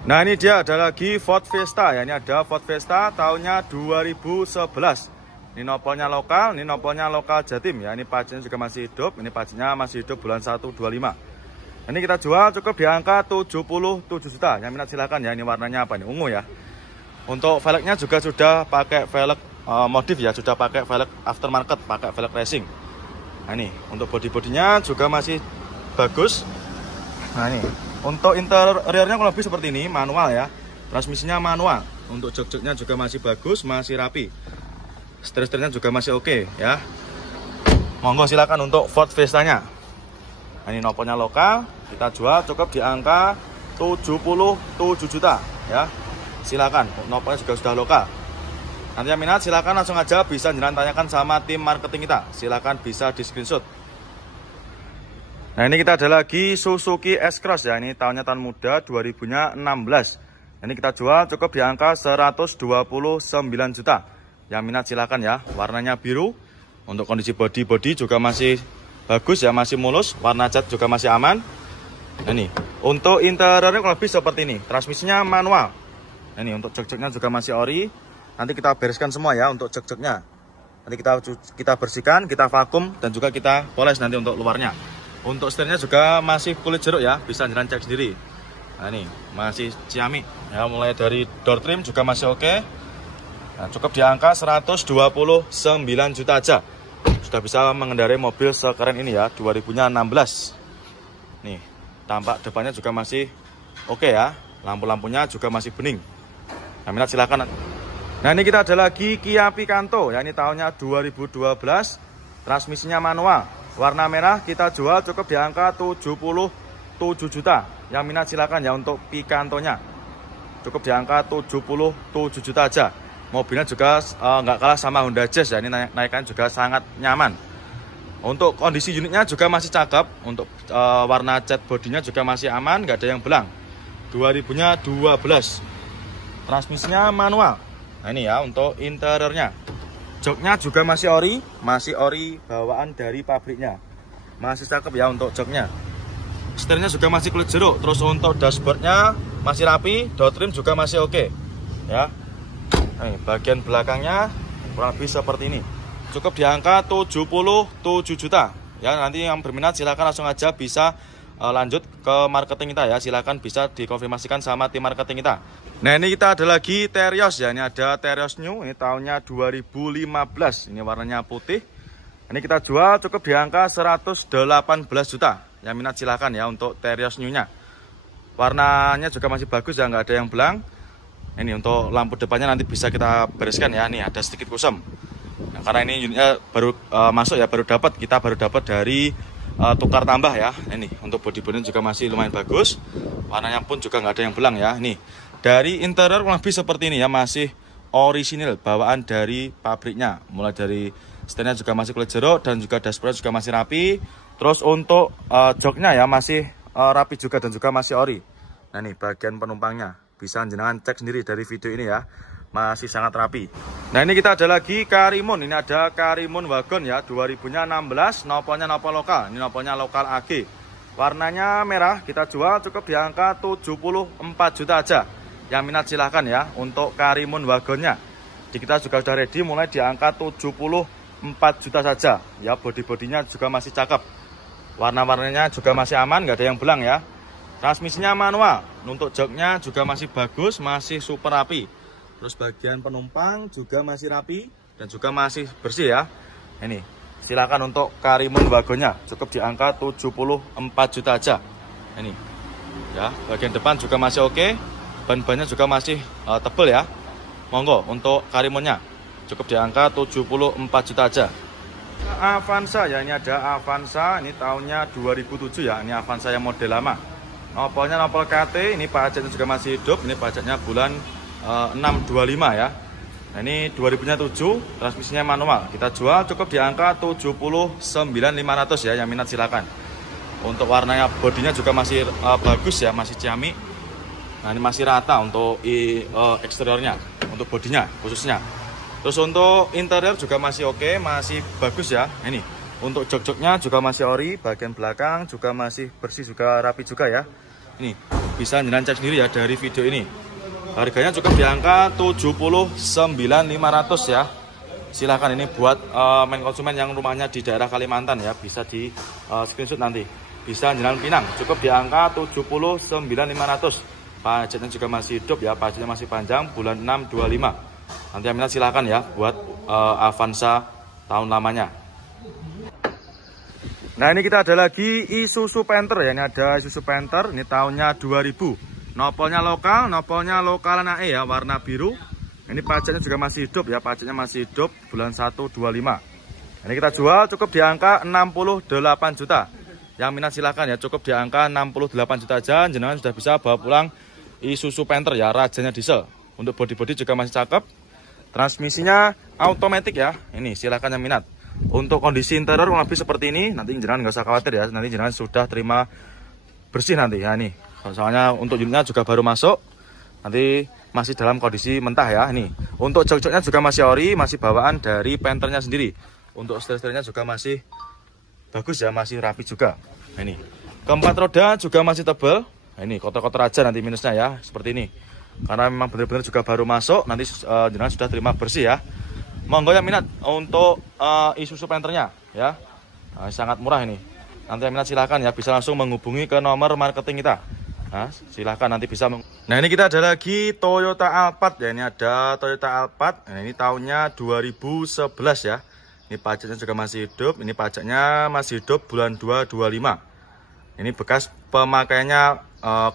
Nah, ini dia ada lagi Ford Fiesta ya. Ini ada Ford Fiesta tahunnya 2011. Ini nopolnya lokal Jatim ya. Ini pajaknya juga masih hidup. Ini pajaknya masih hidup bulan 1/25. Ini kita jual cukup di angka 77 juta. Yang minat silakan ya. Ini warnanya apa nih? Ungu ya. Untuk velgnya juga sudah pakai velg modif ya. Sudah pakai velg aftermarket, pakai velg racing. Nah, ini untuk bodi-bodinya juga masih bagus. Nah, ini untuk interiornya kurang lebih seperti ini, manual ya. Transmisinya manual. Untuk jok-joknya juga masih bagus, masih rapi. Setir-setirnya juga masih oke ya. Monggo silakan untuk Ford Fiesta-nya. Nah, ini nopolnya lokal, kita jual cukup di angka 77 juta ya. Silakan, nopolnya juga sudah lokal. Nanti yang minat silakan langsung aja bisa jangan tanyakan sama tim marketing kita. Silakan bisa di screenshot. Nah, ini kita ada lagi Suzuki S-Cross ya. Ini tahunnya tahun muda 2016. Ini kita jual cukup di angka 129 juta. Yang minat silakan ya. Warnanya biru. Untuk kondisi bodi juga masih bagus ya, masih mulus. Warna cat juga masih aman. Nah, ini untuk interiornya kurang lebih seperti ini. Transmisinya manual. Nah, ini untuk jok-joknya juga masih ori. Nanti kita bereskan semua ya untuk jok-joknya. Nanti kita bersihkan, kita vakum dan juga kita poles nanti untuk luarnya. Untuk setirnya juga masih kulit jeruk ya, bisa jalan cek sendiri. Nah, ini masih ciamik ya, mulai dari door trim juga masih oke. Nah, cukup di angka 129 juta aja. Sudah bisa mengendarai mobil sekeren ini ya, 2016. Nih, tampak depannya juga masih oke ya. Lampu-lampunya juga masih bening. Nah, minat silakan. Nah, ini kita ada lagi Kia Picanto ya, ini tahunnya 2012. Transmisinya manual. Warna merah kita jual cukup di angka 77 juta. Yang minat silakan ya untuk Picanto-nya. Cukup di angka 77 juta aja. Mobilnya juga nggak kalah sama Honda Jazz ya. Ini naikan juga sangat nyaman. Untuk kondisi unitnya juga masih cakep. Untuk warna cat bodinya juga masih aman, nggak ada yang belang. 2012. Transmisinya manual. Nah, ini ya untuk interiornya. Joknya juga masih ori bawaan dari pabriknya. Masih cakep ya untuk joknya. Setirnya juga masih kulit jeruk. Terus untuk dashboardnya masih rapi, door trim juga masih oke ya. Nih, bagian belakangnya kurang lebih seperti ini. Cukup di angka 77 juta. Ya, nanti yang berminat silakan langsung aja bisa lanjut ke marketing kita ya. Silakan bisa dikonfirmasikan sama tim marketing kita. Nah, ini kita ada lagi Terios ya. Ini ada Terios New. Ini tahunnya 2015. Ini warnanya putih. Ini kita jual cukup di angka 118 juta. Yang minat silakan ya untuk Terios New-nya. Warnanya juga masih bagus ya, nggak ada yang belang. Ini untuk lampu depannya nanti bisa kita bereskan ya. Nih ada sedikit kusam. Nah, karena ini unitnya baru masuk ya, kita baru dapat dari tukar tambah ya. Ini untuk bodi-bodinya juga masih lumayan bagus. Warnanya pun juga nggak ada yang belang ya. Nih dari interior kurang lebih seperti ini ya, masih orisinil bawaan dari pabriknya. Mulai dari setirnya juga masih kulit jeruk dan juga dashboard juga masih rapi. Terus untuk joknya ya masih rapi juga dan juga masih ori. Nah, nih bagian penumpangnya bisa jenengan cek sendiri dari video ini ya, masih sangat rapi. Nah, ini kita ada lagi Karimun. Ini ada Karimun Wagon ya, 2016. Nopolnya nopol lokal. Ini nopolnya lokal AG. Warnanya merah. Kita jual cukup di angka 74 juta aja. Yang minat silahkan ya untuk Karimun Wagonnya. Di kita juga sudah ready mulai di angka 74 juta saja. Ya, bodi-bodinya juga masih cakep. Warna-warnanya juga masih aman, nggak ada yang belang ya. Transmisinya manual. Untuk joknya juga masih bagus, masih super rapi. Terus bagian penumpang juga masih rapi dan juga masih bersih ya. Ini silakan untuk Karimun Wagonnya, cukup di angka 74 juta aja. Ini ya, bagian depan juga masih oke. Ban-bannya juga masih tebal ya. Monggo untuk Karimunnya, cukup di angka 74 juta aja. Avanza ya, ini ada Avanza. Ini tahunnya 2007 ya. Ini Avanza yang model lama. Nopolnya nopol KT, ini pajaknya juga masih hidup. Ini pajaknya bulan 625 ya. Nah, ini 2007, transmisinya manual. Kita jual cukup di angka 79.500 ya. Yang minat silakan. Untuk warnanya bodinya juga masih bagus ya, masih ciamik. Nah, ini masih rata untuk eksteriornya, untuk bodinya khususnya. Terus untuk interior juga masih oke, masih bagus ya. Ini untuk jok-joknya juga masih ori, bagian belakang juga masih bersih, juga rapi juga ya. Ini bisa jenengan cek sendiri ya dari video ini. Harganya cukup di angka 79.500 ya. Silahkan ini buat main konsumen yang rumahnya di daerah Kalimantan ya, bisa di screenshot nanti. Bisa jenengan Pinang, cukup di angka 79.500. Pajaknya juga masih hidup ya, pajaknya masih panjang, bulan 6 25. Nanti yang minat silahkan ya buat Avanza tahun lamanya. Nah ini kita ada lagi Isuzu Panther ya, ini ada Isuzu Panther, ini tahunnya 2000. Nopolnya lokal nae ya, warna biru. Ini pajaknya juga masih hidup ya, pajaknya masih hidup, bulan 1 25. Ini kita jual cukup di angka 68 juta. Yang minat silahkan ya, cukup di angka 68 juta aja, jenengan sudah bisa bawa pulang Isuzu Panther ya, rajanya diesel. Untuk bodi-bodi juga masih cakep. Transmisinya automatic ya. Ini silahkan yang minat. Untuk kondisi interior lebih seperti ini, nanti jenengan nggak usah khawatir ya. Nanti jenengan sudah terima bersih nanti ya ini. Soalnya untuk unitnya juga baru masuk. Nanti masih dalam kondisi mentah ya. Ini untuk jok-joknya juga masih ori, masih bawaan dari Panthernya sendiri. Untuk setir-setirnya juga masih bagus ya, masih rapi juga. Nah, ini keempat roda juga masih tebal. Nah, ini kotor-kotor aja nanti minusnya ya, seperti ini. Karena memang benar-benar juga baru masuk, nanti jenengan sudah terima bersih ya. Monggo yang minat untuk Isuzu Panthernya ya. Nah, sangat murah ini. Nanti yang minat silahkan ya, bisa langsung menghubungi ke nomor marketing kita. Nah, silahkan nanti bisa. Nah ini kita ada lagi Toyota Alphard ya, ini ada Toyota Alphard. Nah, ini tahunnya 2011 ya. Ini pajaknya juga masih hidup, ini pajaknya masih hidup bulan 2 25. Ini bekas pemakaiannya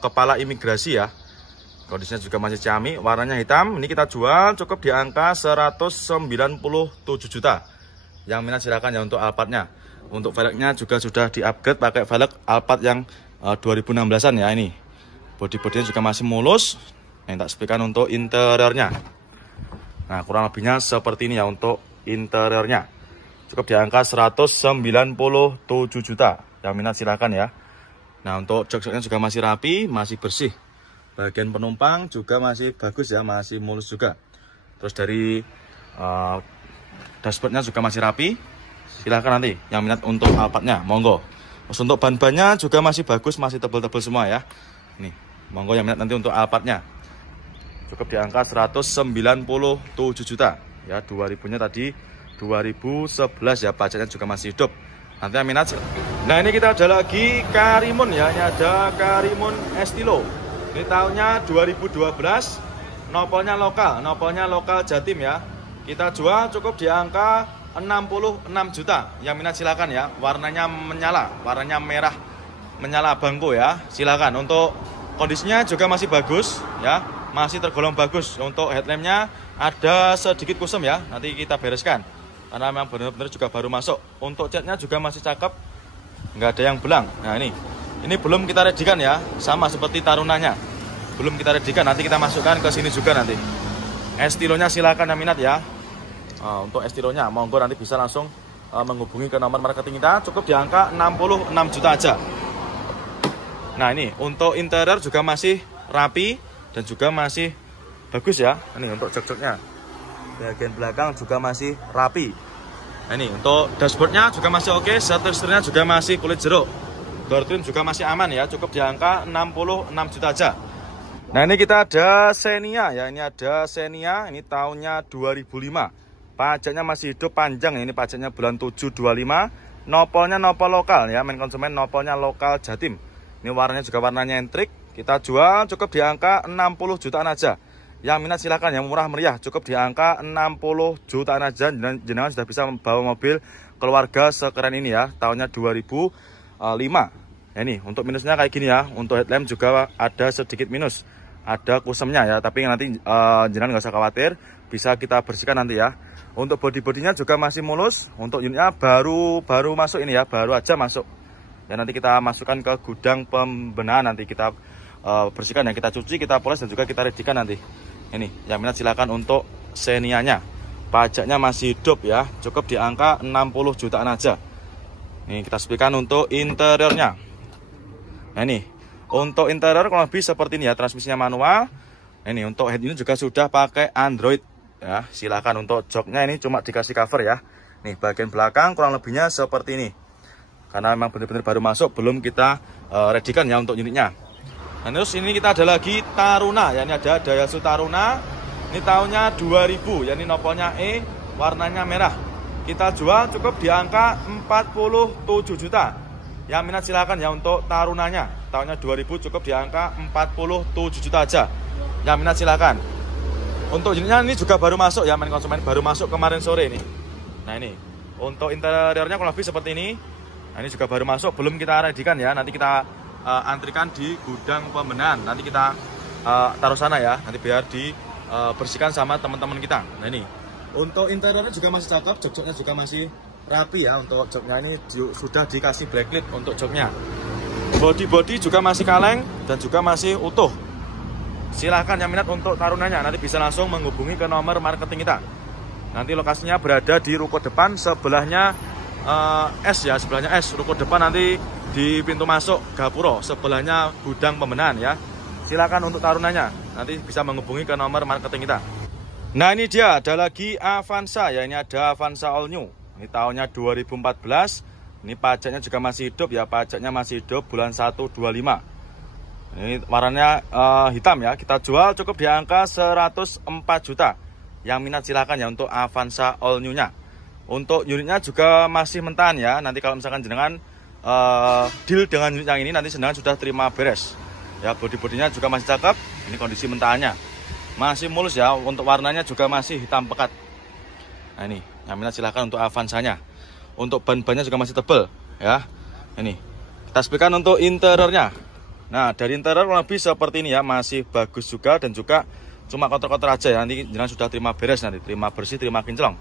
kepala imigrasi ya. Kondisinya juga masih ciami, warnanya hitam. Ini kita jual cukup di angka 197 juta. Yang minat silakan ya untuk Alphardnya. Untuk velgnya juga sudah di-upgrade pakai velg Alphard yang 2016-an ya ini. Bodi-bodinya juga masih mulus. Yang tak sepikan untuk interiornya. Nah, kurang lebihnya seperti ini ya untuk interiornya. Cukup di angka 197 juta. Yang minat silakan ya. Nah, untuk jok-joknya juga masih rapi, masih bersih. Bagian penumpang juga masih bagus ya, masih mulus juga. Terus dari dashboardnya juga masih rapi. Silahkan nanti yang minat untuk Alphardnya, monggo. Terus untuk ban-bannya juga masih bagus, masih tebal-tebal semua ya. Nih, monggo yang minat nanti untuk Alphardnya. Cukup di angka 197 juta. Ya, 2000-nya tadi 2011 ya, pajaknya juga masih hidup. Nanti yang minat. Nah ini kita ada lagi Karimun ya, ini ada Karimun Estilo. Ini tahunnya 2012, nopolnya lokal Jatim ya. Kita jual cukup di angka 66 juta. Yang minat silakan ya, warnanya menyala, warnanya merah menyala bangko ya. Silakan. Untuk kondisinya juga masih bagus ya, masih tergolong bagus. Untuk headlampnya ada sedikit kusam ya, nanti kita bereskan. Karena memang benar-benar juga baru masuk. Untuk catnya juga masih cakep, nggak ada yang belang. Nah ini belum kita redikan ya, sama seperti tarunanya. Belum kita redikan, nanti kita masukkan ke sini juga nanti. Estilonya silakan yang minat ya. Untuk estilonya, monggo nanti bisa langsung menghubungi ke nomor marketing kita. Cukup di angka 66 juta aja. Nah ini untuk interior juga masih rapi dan juga masih bagus ya. Ini untuk jok-joknya. Bagian belakang juga masih rapi. Nah, ini untuk dashboardnya juga masih oke, setir-setirnya juga masih kulit jeruk. Door trim juga masih aman ya, cukup di angka 66 juta aja. Nah ini kita ada Xenia ya, ini ada Xenia, ini tahunnya 2005. Pajaknya masih hidup panjang, ini pajaknya bulan 7 25. Nopolnya nopol lokal ya, main konsumen nopolnya lokal Jatim. Ini warnanya juga warnanya entrik. Kita jual cukup di angka 60 jutaan aja. Yang minat silakan, yang murah meriah cukup di angka 60 jutaan aja. Jenengan sudah bisa membawa mobil keluarga sekeren ini ya, tahunnya 2005. Nah, ini untuk minusnya kayak gini ya. Untuk headlamp juga ada sedikit minus, ada kusemnya ya, tapi nanti jenengan nggak usah khawatir, bisa kita bersihkan nanti ya. Untuk bodi-bodinya juga masih mulus. Untuk unitnya baru masuk ini ya, baru aja masuk. Dan nanti kita masukkan ke gudang pembenahan, nanti kita bersihkan ya, kita cuci, kita poles dan juga kita redikan nanti. Ini yang minat silakan untuk Xenia-nya. Pajaknya masih hidup ya, cukup di angka 60 jutaan aja. Ini kita sepikan untuk interiornya. Nah ini untuk interior kurang lebih seperti ini ya, transmisinya manual. Ini untuk head ini juga sudah pakai Android ya. Silakan. Untuk joknya ini cuma dikasih cover ya. Nih bagian belakang kurang lebihnya seperti ini. Karena memang benar-benar baru masuk, belum kita redikan ya untuk unitnya. Nah, terus ini kita ada lagi Taruna ya, ini ada Daihatsu Taruna. Ini tahunnya 2000 ya, ini nopolnya E, warnanya merah. Kita jual cukup di angka 47 juta. Yang minat silakan ya untuk Tarunanya. Tahunnya 2000 cukup di angka 47 juta aja. Yang minat silakan. Untuk unitnya ini juga baru masuk ya, main konsumen, baru masuk kemarin sore ini. Nah ini untuk interiornya kurang lebih seperti ini. Nah ini juga baru masuk, belum kita readykan ya. Nanti kita antrikan di gudang pembenahan. Nanti kita taruh sana ya. Nanti biar dibersihkan sama teman-teman kita. Nah ini untuk interiornya juga masih cakep, jok-joknya juga masih rapi ya. Untuk joknya ini sudah dikasih backlit untuk joknya. Body juga masih kaleng dan juga masih utuh. Silahkan yang minat untuk Tarunanya, nanti bisa langsung menghubungi ke nomor marketing kita. Nanti lokasinya berada di ruko depan, sebelahnya S ya, sebelahnya S. Ruko depan nanti di pintu masuk Gapuro, sebelahnya gudang pembenahan ya. Silakan untuk Tarunanya, nanti bisa menghubungi ke nomor marketing kita. Nah ini dia, ada lagi Avanza ya, ini ada Avanza All New. Ini tahunnya 2014, ini pajaknya juga masih hidup ya, pajaknya masih hidup bulan 1/25. Ini warnanya hitam ya, kita jual cukup di angka 104 juta. Yang minat silakan ya untuk Avanza All New-nya. Untuk unitnya juga masih mentahan ya, nanti kalau misalkan jenengan deal dengan unit yang ini, nanti jenengan sudah terima beres. Ya, body-bodinya juga masih cakep, ini kondisi mentahannya. Masih mulus ya, untuk warnanya juga masih hitam pekat. Nah ini, yang minat silakan untuk Avanza-nya. Untuk ban-bannya juga masih tebal ya. Ini, kita speakan untuk interiornya. Nah dari interior lebih seperti ini ya, masih bagus juga dan juga cuma kotor-kotor aja ya. Nanti jangan sudah terima beres, nanti terima bersih, terima kinclong.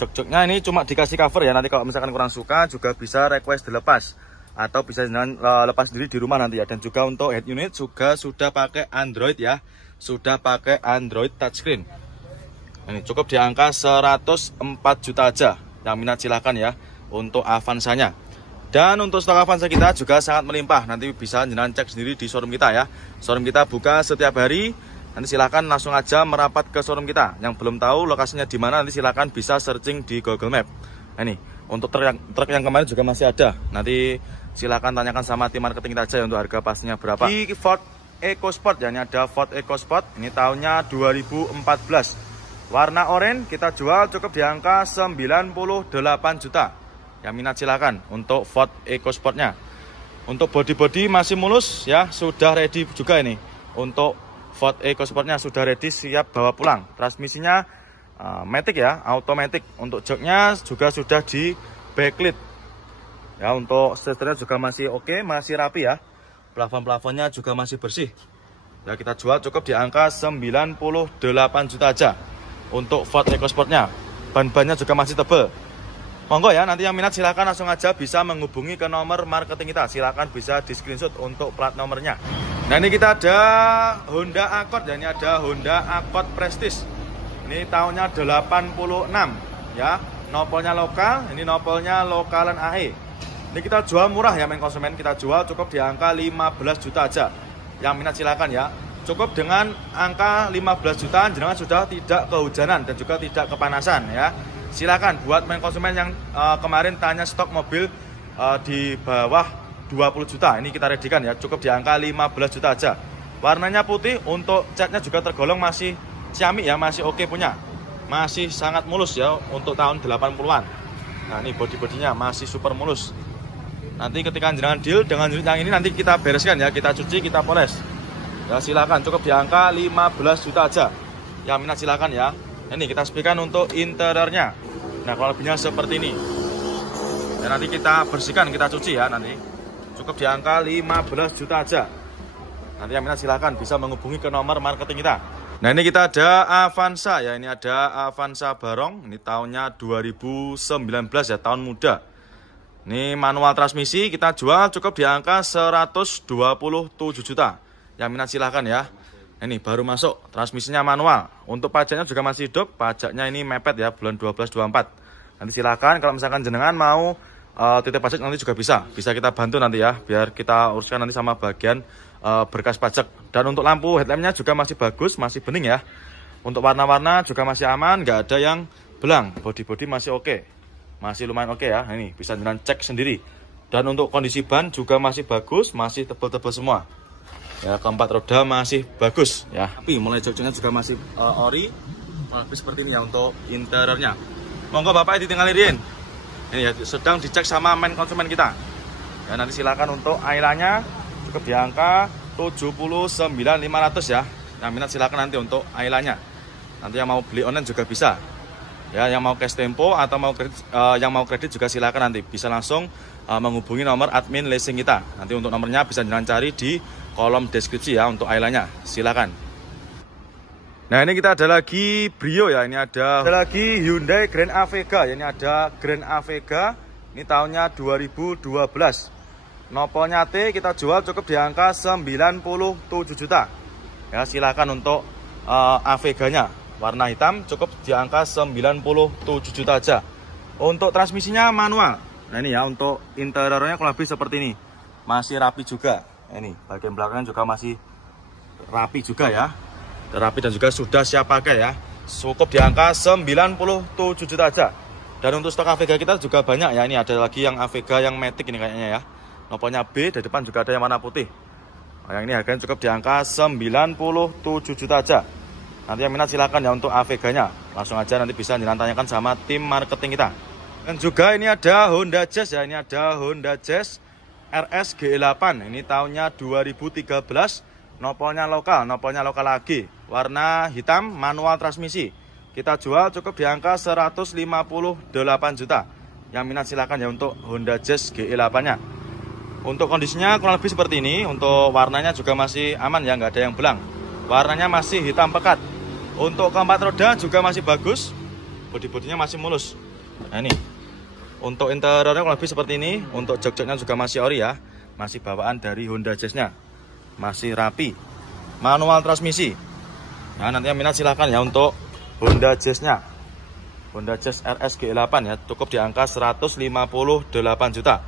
Jok-joknya ini cuma dikasih cover ya, nanti kalau misalkan kurang suka juga bisa request dilepas atau bisa jangan lepas sendiri di rumah nanti ya. Dan juga untuk head unit juga sudah pakai Android ya, sudah pakai Android touchscreen. Ini cukup di angka 104 juta aja. Yang minat silahkan ya untuk Avanza-nya. Dan untuk stok Avanza kita juga sangat melimpah. Nanti bisa jenengan cek sendiri di showroom kita ya. Showroom kita buka setiap hari. Nanti silahkan langsung aja merapat ke showroom kita. Yang belum tahu lokasinya di mana, nanti silahkan bisa searching di Google Map. Nah ini untuk truk yang kemarin juga masih ada. Nanti silahkan tanyakan sama tim marketing kita aja untuk harga pastinya berapa. Di Ford EcoSport ya, ini ada Ford EcoSport. Ini tahunnya 2014. Warna oranye kita jual cukup di angka 98 juta. Yang minat silakan untuk Ford EcoSport-nya. Untuk body masih mulus ya, sudah ready juga ini. Untuk Ford EcoSport-nya sudah ready, siap bawa pulang. Transmisinya matic ya, automatic. Untuk joknya juga sudah di backlit. Ya, untuk setirnya juga masih oke, masih rapi ya. Plafon-plafonnya juga masih bersih. Ya, kita jual cukup di angka 98 juta aja. Untuk Ford EcoSport-nya. Ban-bannya juga masih tebal. Monggo ya, nanti yang minat silahkan langsung aja bisa menghubungi ke nomor marketing kita. Silahkan bisa di screenshot untuk plat nomornya. Nah ini kita ada Honda Accord ya, ini ada Honda Accord Prestige. Ini tahunnya 86 ya, nopolnya lokal, ini nopolnya lokalan AE. Ini kita jual murah ya main konsumen, kita jual cukup di angka 15 juta aja. Yang minat silahkan ya. Cukup dengan angka 15 juta jenengan sudah tidak kehujanan dan juga tidak kepanasan ya. Silakan buat main konsumen yang kemarin tanya stok mobil di bawah 20 juta. Ini kita readykan ya, cukup di angka 15 juta aja. Warnanya putih, untuk catnya juga tergolong masih ciamik ya, masih oke punya. Masih sangat mulus ya untuk tahun 80-an. Nah, ini body-bodinya masih super mulus. Nanti ketika jenengan deal dengan unit yang ini nanti kita bereskan ya, kita cuci, kita poles. Ya silakan, cukup di angka 15 juta aja. Yang minat silakan ya. Ini kita speakan untuk interiornya. Nah kalau lebihnya seperti ini. Dan nanti kita bersihkan, kita cuci ya nanti. Cukup di angka 15 juta aja. Nanti yang minat silahkan bisa menghubungi ke nomor marketing kita. Nah ini kita ada Avanza ya. Ini ada Avanza Barong. Ini tahunnya 2019 ya, tahun muda. Ini manual transmisi, kita jual cukup di angka 127 juta. Yang minat silahkan ya. Ini baru masuk, transmisinya manual. Untuk pajaknya juga masih hidup, pajaknya ini mepet ya, bulan 12-24. Nanti silahkan kalau misalkan jenengan mau titip pajak nanti juga bisa kita bantu nanti ya, biar kita uruskan nanti sama bagian berkas pajak. Dan untuk lampu headlampnya juga masih bagus, masih bening ya. Untuk warna-warna juga masih aman, nggak ada yang belang. Body masih oke, masih lumayan oke ya. Ini bisa jenengan cek sendiri. Dan untuk kondisi ban juga masih bagus, masih tebal-tebal semua. Ya, keempat roda masih bagus ya. Tapi mulai joknya juga masih ori. Lebih seperti ini ya untuk interiornya. Monggo Bapak ditinggalin. Ini ya sedang dicek sama main konsumen kita. Ya, nanti silakan untuk Ayla-nya cukup di angka 79.500 ya. Yang minat silakan nanti untuk Ayla-nya. Nanti yang mau beli online juga bisa. Ya, yang mau cash tempo atau yang mau kredit juga silakan nanti bisa langsung menghubungi nomor admin leasing kita. Nanti untuk nomornya bisa jangan cari di kolom deskripsi ya untuk Ayla-nya. Silakan. Nah, ini kita ada lagi Brio ya. Ini ada lagi Hyundai Grand Avega. Ini ada Grand Avega. Ini tahunnya 2012. Nopolnya T kita jual cukup di angka 97 juta. Ya, silakan untuk Avega-nya. Warna hitam cukup di angka 97 juta aja. Untuk transmisinya manual. Nah, ini ya untuk interiornya kurang lebih seperti ini. Masih rapi juga. Ini bagian belakangnya juga masih rapi juga ya. Rapi dan juga sudah siap pakai ya. Cukup di angka 97 juta aja. Dan untuk stok Avega kita juga banyak ya. Ini ada lagi yang Avega yang Matic ini kayaknya ya. Nopolnya B, dari depan juga ada yang warna putih. Yang ini harganya cukup di angka 97 juta aja. Nanti yang minat silakan ya untuk Avega-nya. Langsung aja nanti bisa ditanyakan sama tim marketing kita. Dan juga ini ada Honda Jazz ya. Ini ada Honda Jazz RS GE8. Ini tahunnya 2013. Nopolnya lokal lagi. Warna hitam, manual transmisi. Kita jual cukup di angka 158 juta. Yang minat silakan ya untuk Honda Jazz GE8-nya. Untuk kondisinya kurang lebih seperti ini. Untuk warnanya juga masih aman ya, nggak ada yang belang. Warnanya masih hitam pekat. Untuk keempat roda juga masih bagus. Bodi-bodinya masih mulus. Nah, ini. Untuk interiornya kurang lebih seperti ini. Untuk jok-joknya juga masih ori ya. Masih bawaan dari Honda Jazz-nya. Masih rapi. Manual transmisi. Nah, nanti yang minat silahkan ya untuk Honda Jazz-nya. Honda Jazz RS GE8 ya. Cukup di angka 158 juta.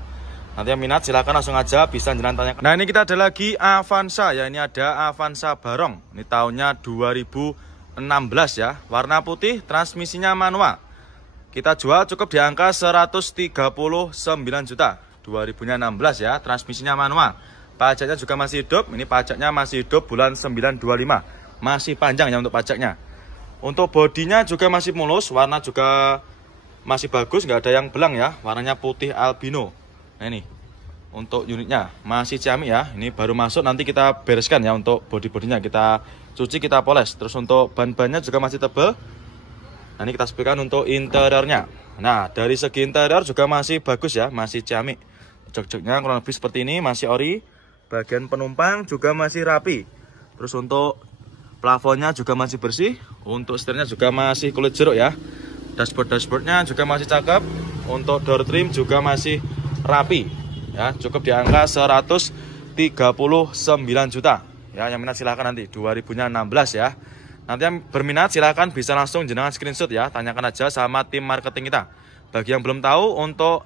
Nanti yang minat silahkan langsung aja bisa jangan tanya. Nah, ini kita ada lagi Avanza ya. Ini ada Avanza Barong. Ini tahunnya 2016 ya. Warna putih, transmisinya manual. Kita jual cukup di angka 139 juta. 2016 ya. Transmisinya manual. Pajaknya juga masih hidup. Ini pajaknya masih hidup bulan 925. Masih panjang ya untuk pajaknya. Untuk bodinya juga masih mulus. Warna juga masih bagus. Nggak ada yang belang ya. Warnanya putih albino. Nah, ini untuk unitnya masih ciamik ya. Ini baru masuk, nanti kita bereskan ya. Untuk bodi-bodinya kita cuci, kita poles. Terus untuk ban-bannya juga masih tebal. Nah, ini kita sepikan untuk interiornya. Nah, dari segi interior juga masih bagus ya. Masih ciamik. Jok-joknya kurang lebih seperti ini, masih ori. Bagian penumpang juga masih rapi. Terus untuk plafonnya juga masih bersih. Untuk setirnya juga masih kulit jeruk ya. Dashboardnya juga masih cakep. Untuk door trim juga masih rapi ya. Cukup di angka 139 juta ya. Yang minat silahkan nanti 2016 ya. Nanti yang berminat silahkan bisa langsung jenengan screenshot ya. Tanyakan aja sama tim marketing kita. Bagi yang belum tahu untuk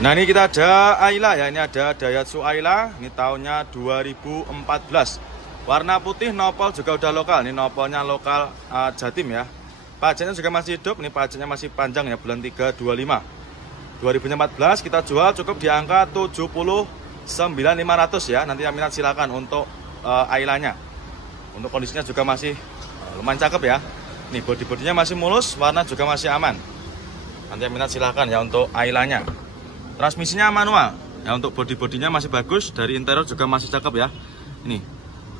nah, ini kita ada Ayla ya. Ini ada Daihatsu Ayla. Ini tahunnya 2014. Warna putih, nopol juga udah lokal. Ini nopolnya lokal Jatim ya. Pajaknya juga masih hidup. Ini pajaknya masih panjang ya, bulan 3 25. 2014 kita jual cukup di angka 79.500 ya. Nanti yang minat silakan untuk Ayla-nya. Untuk kondisinya juga masih lumayan cakep ya. Nih bodi-bodinya masih mulus, warna juga masih aman. Nanti yang minat silakan ya untuk Ayla-nya. Transmisinya manual. Ya, untuk bodi-bodinya masih bagus, dari interior juga masih cakep ya. Ini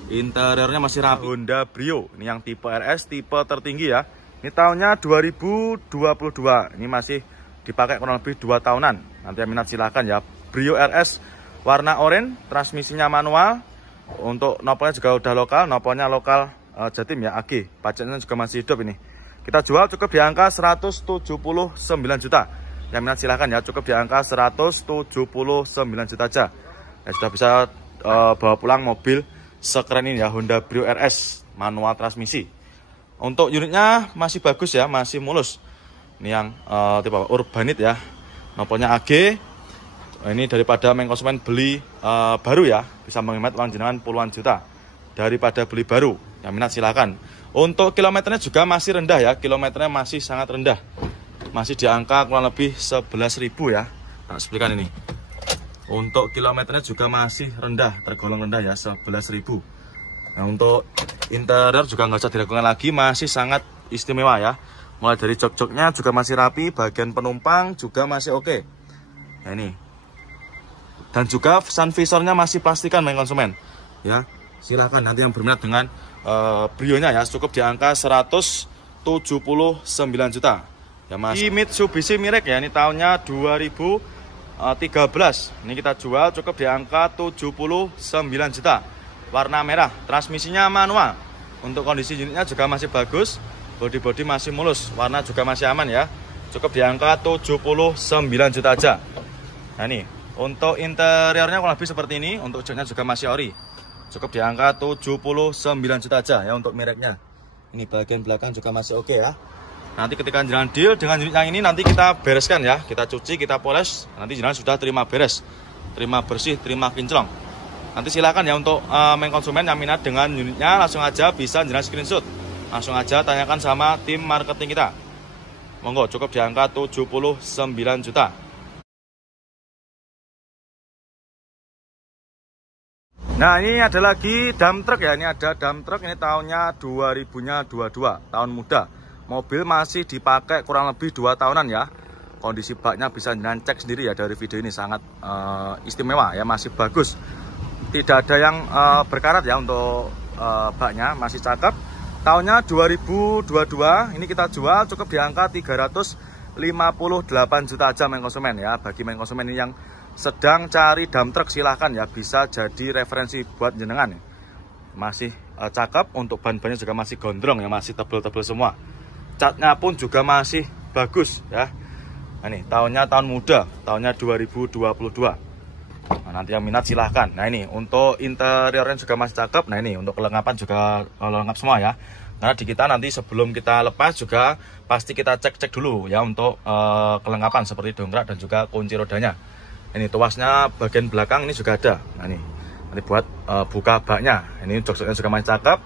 interiornya masih rapi. Honda Brio, ini yang tipe RS, tipe tertinggi ya. Ini tahunnya 2022. Ini masih dipakai kurang lebih 2 tahunan. Nanti yang minat silahkan ya. Brio RS warna oranye, transmisinya manual. Untuk nopolnya juga udah lokal, nopolnya lokal Jatim ya, AG. Pajaknya juga masih hidup ini. Kita jual cukup di angka 179 juta. Yang minat silahkan ya, cukup di angka 179 juta aja. Ya, sudah bisa bawa pulang mobil sekeren ini ya, Honda Brio RS manual transmisi. Untuk unitnya masih bagus ya, masih mulus. Ini yang tipe Urbanit ya. Nopolnya AG. Ini daripada main konsumen beli baru ya, bisa menghemat uang jenengan puluhan juta daripada beli baru. Yang minat silahkan. Untuk kilometernya juga masih rendah ya. Kilometernya masih sangat rendah. Masih di angka kurang lebih 11.000 ya. Nah, seplikan ini. Untuk kilometernya juga masih rendah, tergolong rendah ya, 11.000. Nah, untuk interior juga nggak usah diragukan lagi, masih sangat istimewa ya. Mulai dari jok-joknya juga masih rapi, bagian penumpang juga masih oke. Nah ini. Dan juga sun visornya masih plastikan main konsumen. Ya, silahkan nanti yang berminat dengan Brio-nya ya, cukup di angka 179 juta. Ya Mas. Di Mitsubishi Mirage ya, ini tahunnya 2013. Ini kita jual cukup di angka 79 juta. Warna merah, transmisinya manual. Untuk kondisi unitnya juga masih bagus, bodi-bodi masih mulus, warna juga masih aman ya. Cukup di angka 79 juta aja. Nah ini, untuk interiornya kurang lebih seperti ini. Untuk joknya juga masih ori. Cukup di angka 79 juta aja ya untuk mereknya. Ini bagian belakang juga masih oke ya. Nanti ketika jalan deal dengan unit yang ini, nanti kita bereskan ya. Kita cuci, kita poles. Nanti jalan sudah terima beres, terima bersih, terima kinclong. Nanti silakan ya untuk main konsumen yang minat dengan unitnya, langsung aja bisa jalan screenshot. Langsung aja tanyakan sama tim marketing kita. Monggo, cukup di angka 79 juta. Nah ini ada lagi dump truck ya. Ini ada dump truck, ini tahunnya 2022, tahun muda. Mobil masih dipakai kurang lebih 2 tahunan ya. Kondisi baknya bisa jenengan cek sendiri ya dari video ini, sangat istimewa ya, masih bagus. Tidak ada yang berkarat ya untuk baknya, masih cakep. Tahunnya 2022, ini kita jual cukup di angka 358 juta aja main konsumen ya. Bagi main konsumen ini yang sedang cari dump truck, silahkan ya, bisa jadi referensi buat jenengan. Masih cakep, untuk ban-bannya juga masih gondrong ya, masih tebel-tebel semua. Catnya pun juga masih bagus ya. Nah, ini tahunnya tahun muda, tahunnya 2022. Nah, nanti yang minat silahkan. Nah ini untuk interiornya juga masih cakep. Nah ini untuk kelengkapan juga lengkap semua ya. Karena di kita nanti sebelum kita lepas juga pasti kita cek dulu ya untuk kelengkapan seperti dongkrak dan juga kunci rodanya. Ini tuasnya bagian belakang ini juga ada. Nah ini nanti buat buka baknya. Ini jok-joknya juga masih cakep.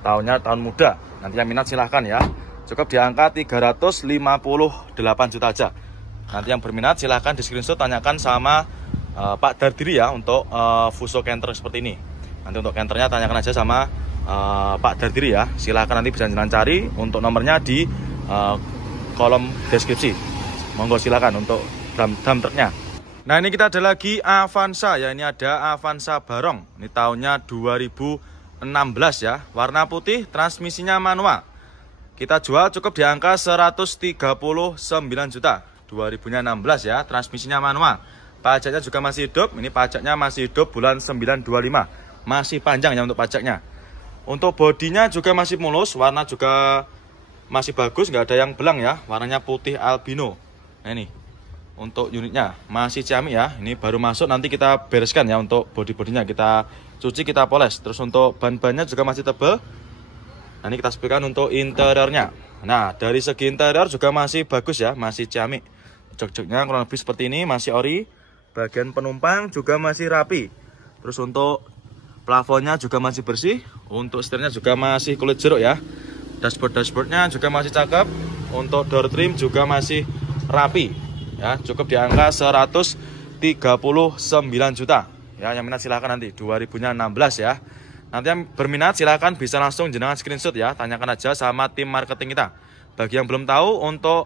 Tahunnya tahun muda. Nanti yang minat silahkan ya. Cukup di angka 358 juta aja. Nanti yang berminat silahkan di screenshot, tanyakan sama Pak Dardiri ya untuk Fuso Canter seperti ini. Nanti untuk canternya tanyakan aja sama Pak Dardiri ya. Silahkan nanti bisa jalan cari untuk nomornya di kolom deskripsi. Monggo silahkan untuk dump trucknya. Nah ini kita ada lagi Avanza ya. Ini ada Avanza Barong. Ini tahunnya 2016 ya. Warna putih, transmisinya manual. Kita jual cukup di angka 139 juta. 2016 ya, transmisinya manual. Pajaknya juga masih hidup. Ini pajaknya masih hidup bulan 925. Masih panjang ya untuk pajaknya. Untuk bodinya juga masih mulus, warna juga masih bagus, nggak ada yang belang ya. Warnanya putih albino. Nah ini untuk unitnya masih ciamik ya. Ini baru masuk, nanti kita bereskan ya untuk bodi-bodinya. Kita cuci, kita poles. Terus untuk ban-bannya juga masih tebal. Nah ini kita sepikan untuk interiornya. Nah dari segi interior juga masih bagus ya, masih ciamik. Jok-joknya kurang lebih seperti ini, masih ori. Bagian penumpang juga masih rapi. Terus untuk plafonnya juga masih bersih. Untuk setirnya juga masih kulit jeruk ya. Dashboardnya juga masih cakep. Untuk door trim juga masih rapi ya. Cukup di angka 139 juta ya. Yang minat silahkan nanti 2016 ya. Nanti yang berminat silahkan bisa langsung jenengan screenshot ya. Tanyakan aja sama tim marketing kita. Bagi yang belum tahu, untuk